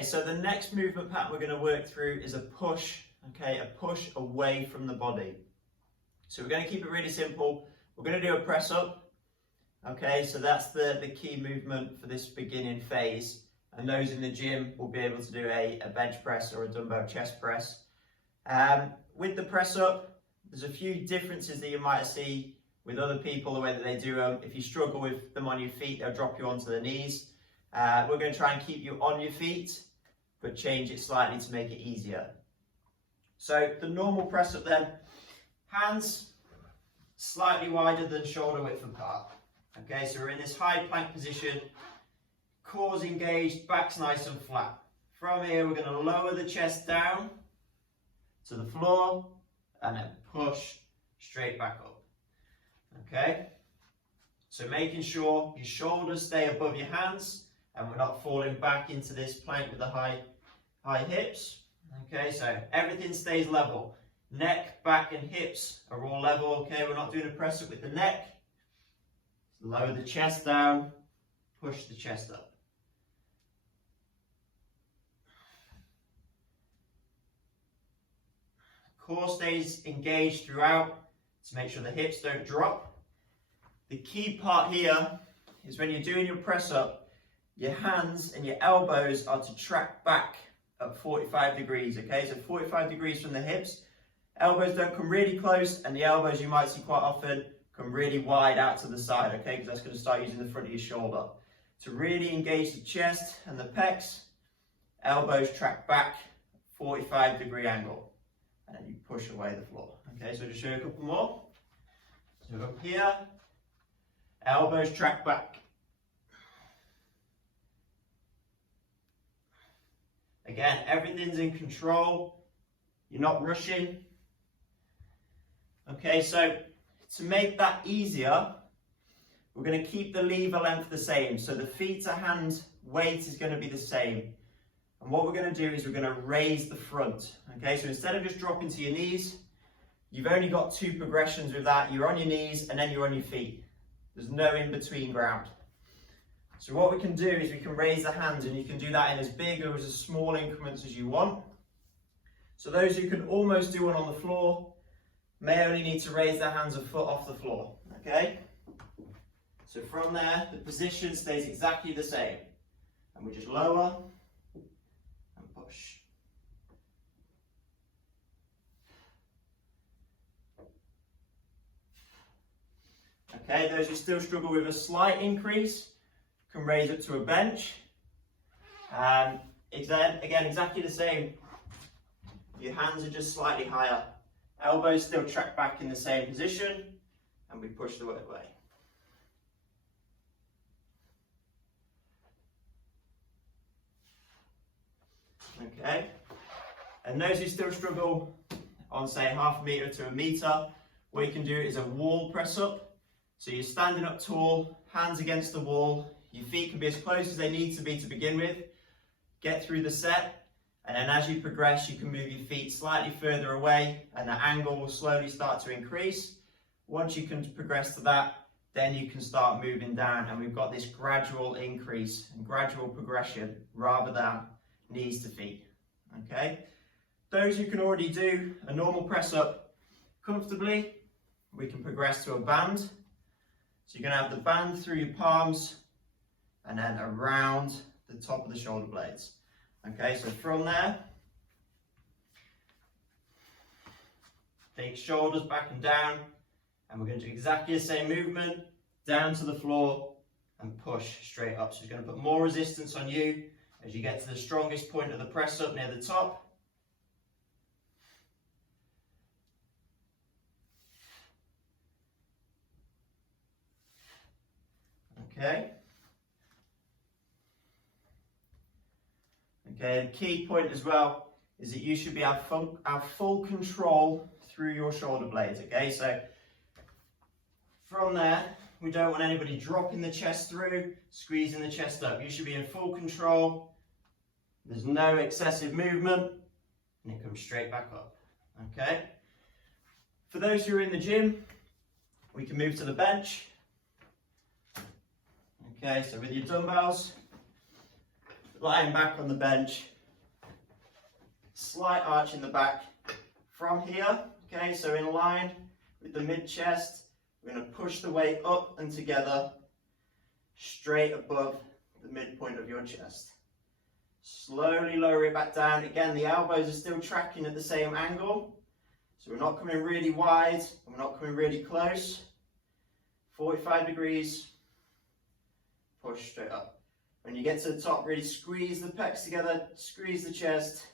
Okay, so the next movement pattern we're going to work through is a push, okay, a push away from the body. So we're going to keep it really simple. We're going to do a press up, okay, so that's the key movement for this beginning phase. And those in the gym will be able to do a bench press or a dumbbell chest press. With the press up, there's a few differences that you might see with other people, the way that they do them. If you struggle with them on your feet, they'll drop you onto the knees. We're going to try and keep you on your feet, but change it slightly to make it easier. So the normal press up then, hands slightly wider than shoulder width apart. Okay, so we're in this high plank position, core's engaged, back's nice and flat. From here, we're going to lower the chest down to the floor and then push straight back up. Okay, so making sure your shoulders stay above your hands and we're not falling back into this plank with the high hips. Okay, so everything stays level. Neck, back and hips are all level. Okay, we're not doing a press up with the neck. Lower the chest down, push the chest up. Core stays engaged throughout to make sure the hips don't drop. The key part here is when you're doing your press up, your hands and your elbows are to track back at 45 degrees, okay? So 45 degrees from the hips. Elbows don't come really close, and the elbows you might see quite often come really wide out to the side, okay? Because that's going to start using the front of your shoulder. To really engage the chest and the pecs, elbows track back 45-degree angle. And then you push away the floor. Okay, so just show you a couple more. So up here, elbows track back. Again, everything's in control. You're not rushing. Okay, so to make that easier, we're going to keep the lever length the same. So the feet to hand weight is going to be the same. And what we're going to do is we're going to raise the front. Okay, so instead of just dropping to your knees, you've only got two progressions with that. You're on your knees and then you're on your feet. There's no in-between ground. So what we can do is we can raise the hands, and you can do that in as big or as small increments as you want. So those who can almost do one on the floor may only need to raise their hands a foot off the floor. Okay? So from there, the position stays exactly the same. And we just lower and push. Okay, those who still struggle with a slight increase can raise it to a bench. And again, exactly the same. Your hands are just slightly higher. Elbows still track back in the same position, and we push the weight away. Okay, and those who still struggle on, say, half a meter to a meter, what you can do is a wall press up. So you're standing up tall, hands against the wall. Your feet can be as close as they need to be to begin with. Get through the set, and then as you progress, you can move your feet slightly further away, and the angle will slowly start to increase. Once you can progress to that, then you can start moving down, and we've got this gradual increase and gradual progression rather than knees to feet. Okay? Those who can already do a normal press up comfortably, we can progress to a band. So you're going to have the band through your palms and then around the top of the shoulder blades. Okay, so from there, take shoulders back and down, and we're going to do exactly the same movement, down to the floor and push straight up. So it's going to put more resistance on you as you get to the strongest point of the press up near the top. Okay. Okay, the key point as well is that you should be have full control through your shoulder blades. Okay, so from there, we don't want anybody dropping the chest through, squeezing the chest up. You should be in full control. There's no excessive movement, and it comes straight back up. Okay. For those who are in the gym, we can move to the bench. Okay, so with your dumbbells, lying back on the bench, slight arch in the back from here, okay, so in line with the mid chest, we're going to push the weight up and together, straight above the midpoint of your chest. Slowly lower it back down. Again, the elbows are still tracking at the same angle, so we're not coming really wide and we're not coming really close. 45 degrees, push straight up. When you get to the top, really squeeze the pecs together, squeeze the chest,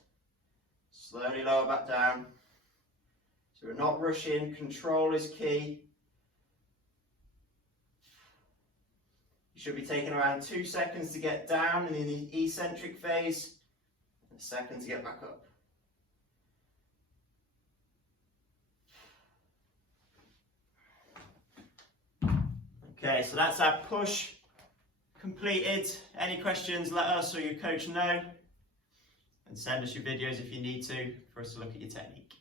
slowly lower back down. So we're not rushing, control is key. You should be taking around 2 seconds to get down in the eccentric phase, and a second to get back up. Okay, so that's our push completed. Any questions, let us or your coach know, and send us your videos if you need to for us to look at your technique.